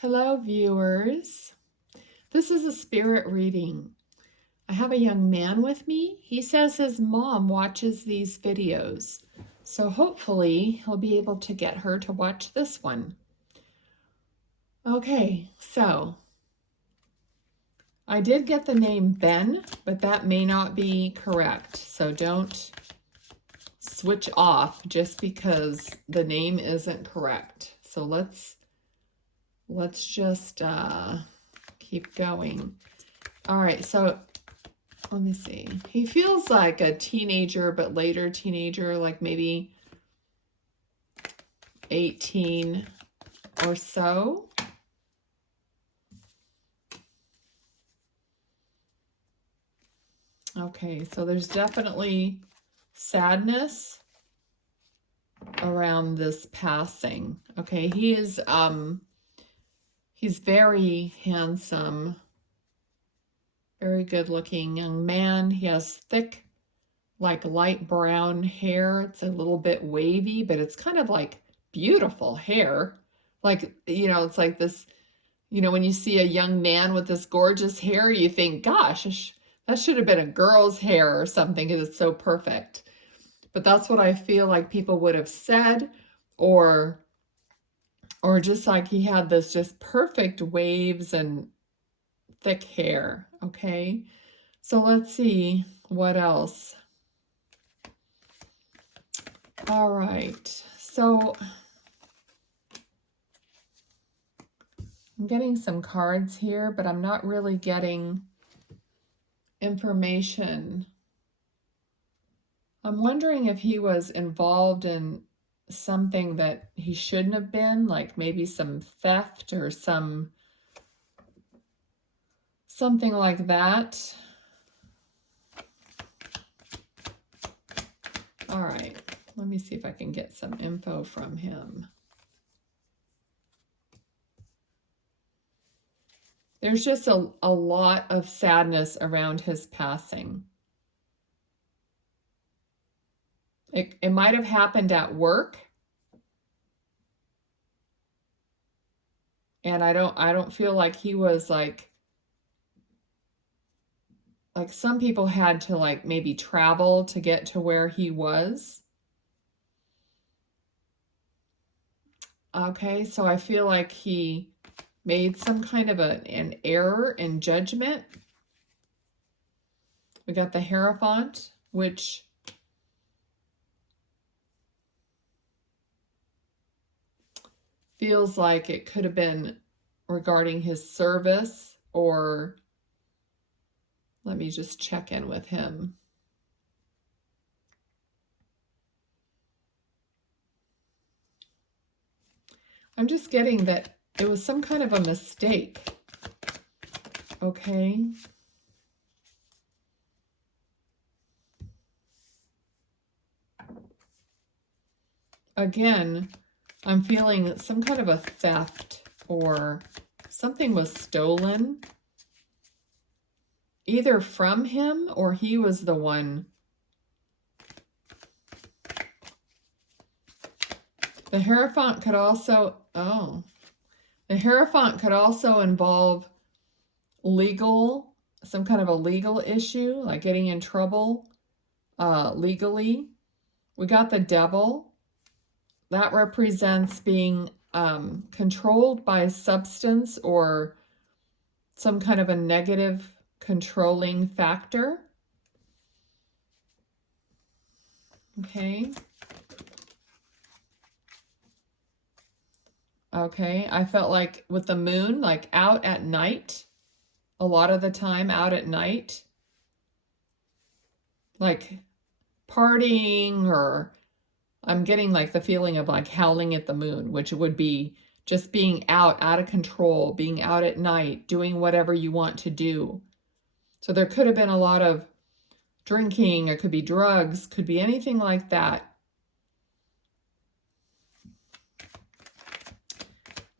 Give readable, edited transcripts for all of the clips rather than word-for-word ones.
Hello, viewers. This is a spirit reading. I have a young man with me. He says his mom watches these videos, so hopefully he'll be able to get her to watch this one. Okay, so I did get the name Ben, but that may not be correct, so don't switch off just because the name isn't correct. So let's just keep going. All right, so let me see. He feels like a teenager, but later teenager, like maybe 18 or so. Okay, so there's definitely sadness around this passing. Okay, he's very handsome, very good looking young man. He has thick, like light brown hair. It's a little bit wavy, but it's kind of like beautiful hair. Like, it's like this, when you see a young man with this gorgeous hair, you think, gosh, that should have been a girl's hair or something because it's so perfect. But that's what I feel like people would have said, or just like he had this just perfect waves and thick hair. Okay, so let's see what else. All right, so I'm getting some cards here, but I'm not really getting information. I'm wondering if he was involved in something that he shouldn't have been, like maybe some theft or something like that. All right, let me see if I can get some info from him. There's just a lot of sadness around his passing. It might have happened at work. And I don't feel like he was like some people had to like maybe travel to get to where he was. Okay, so I feel like he made some kind of an error in judgment. We got the Hierophant, which feels like it could have been regarding his service, or let me just check in with him. I'm just getting that it was some kind of a mistake. Okay. Again, I'm feeling some kind of a theft, or something was stolen, either from him or he was the one. The Hierophant could also, the Hierophant could also involve some kind of a legal issue, like getting in trouble legally. We got the Devil. That represents being controlled by a substance or some kind of a negative controlling factor. Okay. Okay, I felt like with the Moon, like out at night, a lot of the time out at night, like partying, or I'm getting like the feeling of like howling at the moon, which would be just being out of control, being out at night, doing whatever you want to do. So there could have been a lot of drinking, it could be drugs, could be anything like that.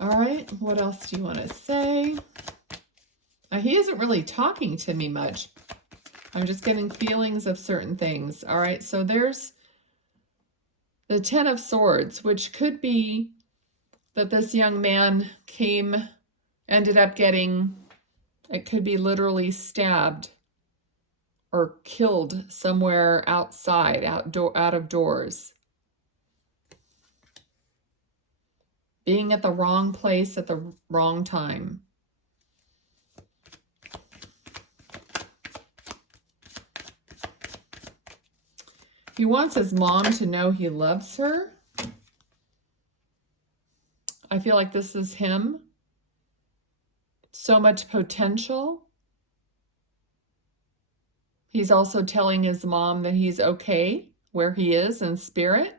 All right, what else do you want to say? He isn't really talking to me much. I'm just getting feelings of certain things. All right, so there's the Ten of Swords, which could be that this young man came ended up getting, it could be literally stabbed or killed somewhere outside, out of doors. Being at the wrong place at the wrong time. He wants his mom to know he loves her. I feel like this is him. So much potential. He's also telling his mom that he's okay where he is in spirit,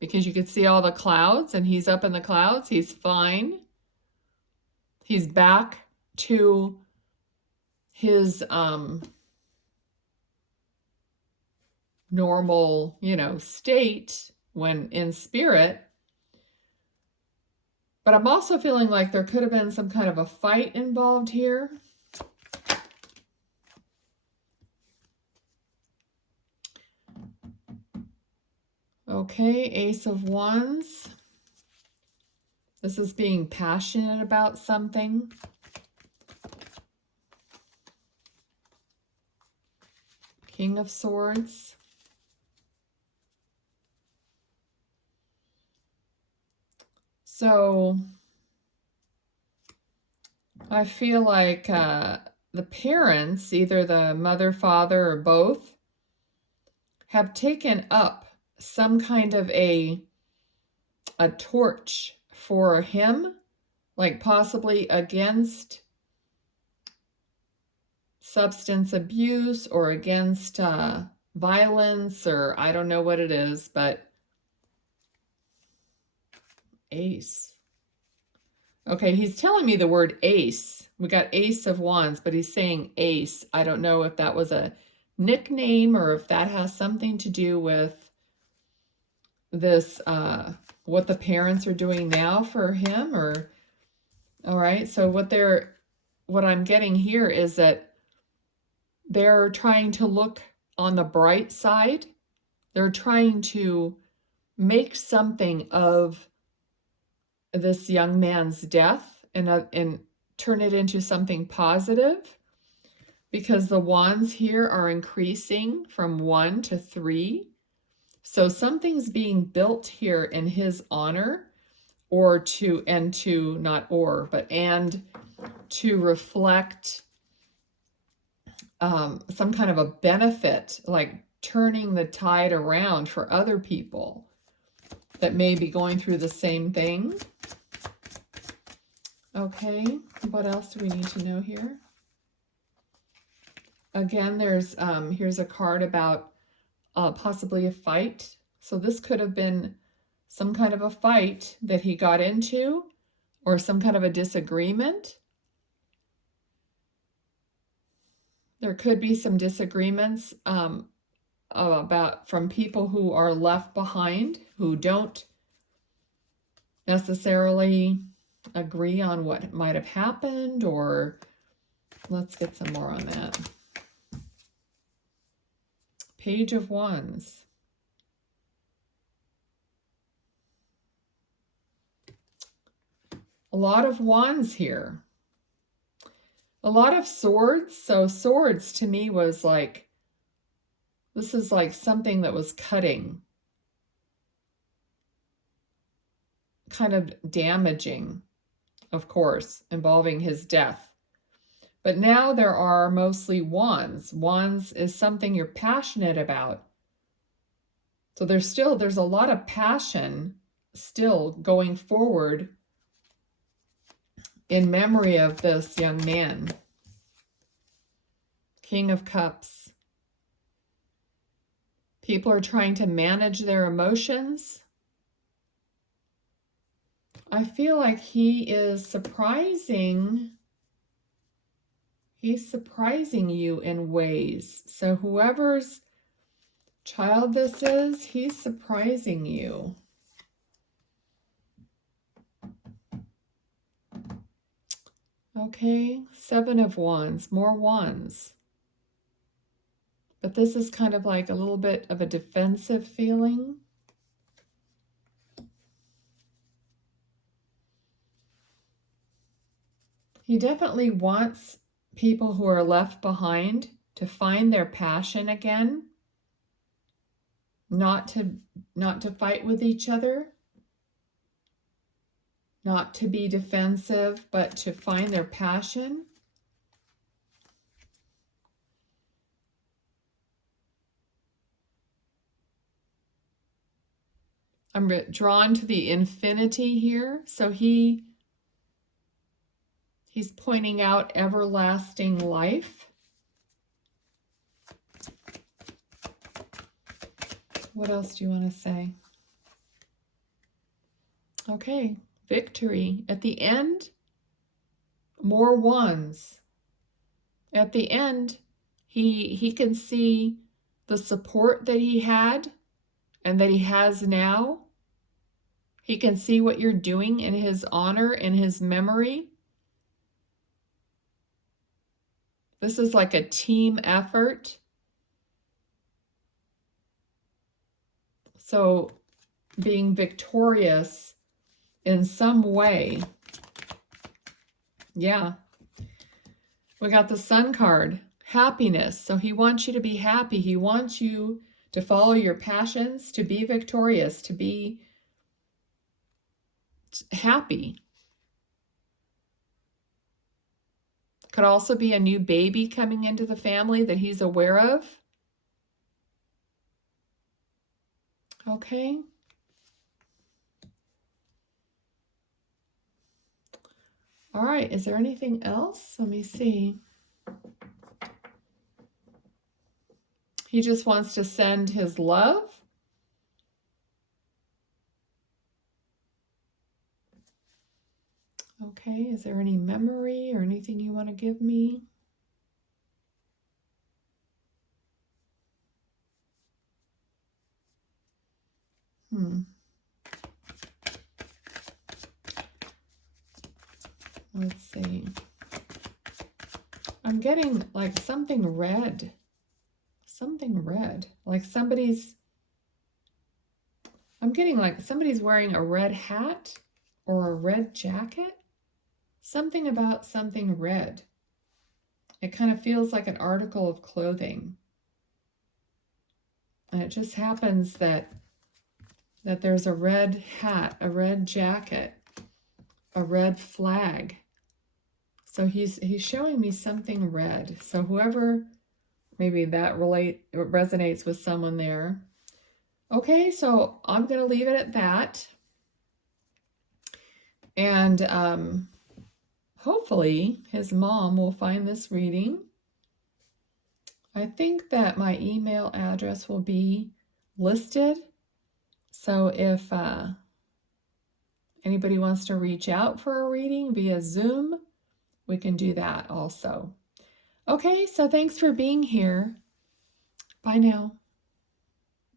because you could see all the clouds and he's up in the clouds. He's fine. He's back to his normal, state when in spirit. But I'm also feeling like there could have been some kind of a fight involved here. Okay, Ace of Wands. This is being passionate about something. King of Swords. So I feel like the parents, either the mother, father, or both, have taken up some kind of a torch for him, like possibly against substance abuse or against violence, or I don't know what it is, but Ace. Okay, he's telling me the word ace. We got Ace of Wands, but he's saying ace. I don't know if that was a nickname or if that has something to do with this, what the parents are doing now for him, or, all right. So what I'm getting here is that they're trying to look on the bright side. They're trying to make something of this young man's death and turn it into something positive, because the wands here are increasing from 1 to 3. So something's being built here in his honor, or to reflect some kind of a benefit, like turning the tide around for other people that may be going through the same thing. Okay, what else do we need to know here? Again, there's here's a card about possibly a fight. So this could have been some kind of a fight that he got into, or some kind of a disagreement. There could be some disagreements from people who are left behind, who don't necessarily agree on what might have happened, or let's get some more on that. Page of Wands. A lot of wands here. A lot of swords. So swords to me was like, this is like something that was cutting, kind of damaging, of course, involving his death. But now there are mostly wands. Wands is something you're passionate about. So there's a lot of passion still going forward in memory of this young man. King of Cups. People are trying to manage their emotions. I feel like he is surprising. He's surprising you in ways. So whoever's child this is, he's surprising you. Okay, 7 of Wands, more wands. But this is kind of like a little bit of a defensive feeling. He definitely wants people who are left behind to find their passion again, not to fight with each other, not to be defensive, but to find their passion. I'm drawn to the infinity here. So he's pointing out everlasting life. What else do you want to say? Okay, victory. At the end, more ones. At the end, he can see the support that he had and that he has now. He can see what you're doing in his honor, in his memory. This is like a team effort. So being victorious in some way. Yeah. We got the Sun card, happiness. So he wants you to be happy. He wants you to follow your passions, to be victorious, to be happy. Could also be a new baby coming into the family that he's aware of. Okay. All right, is there anything else? Let me see. He just wants to send his love. Okay, is there any memory or anything you want to give me? Let's see. I'm getting like something red. Something red. Like I'm getting like somebody's wearing a red hat or a red jacket. Something about something red. It kind of feels like an article of clothing. And it just happens that there's a red hat, a red jacket, a red flag. So he's showing me something red. So whoever, maybe that resonates with someone there. Okay, so I'm going to leave it at that. And hopefully his mom will find this reading. I think that my email address will be listed. So if anybody wants to reach out for a reading via Zoom, we can do that also. Okay, so thanks for being here. Bye now.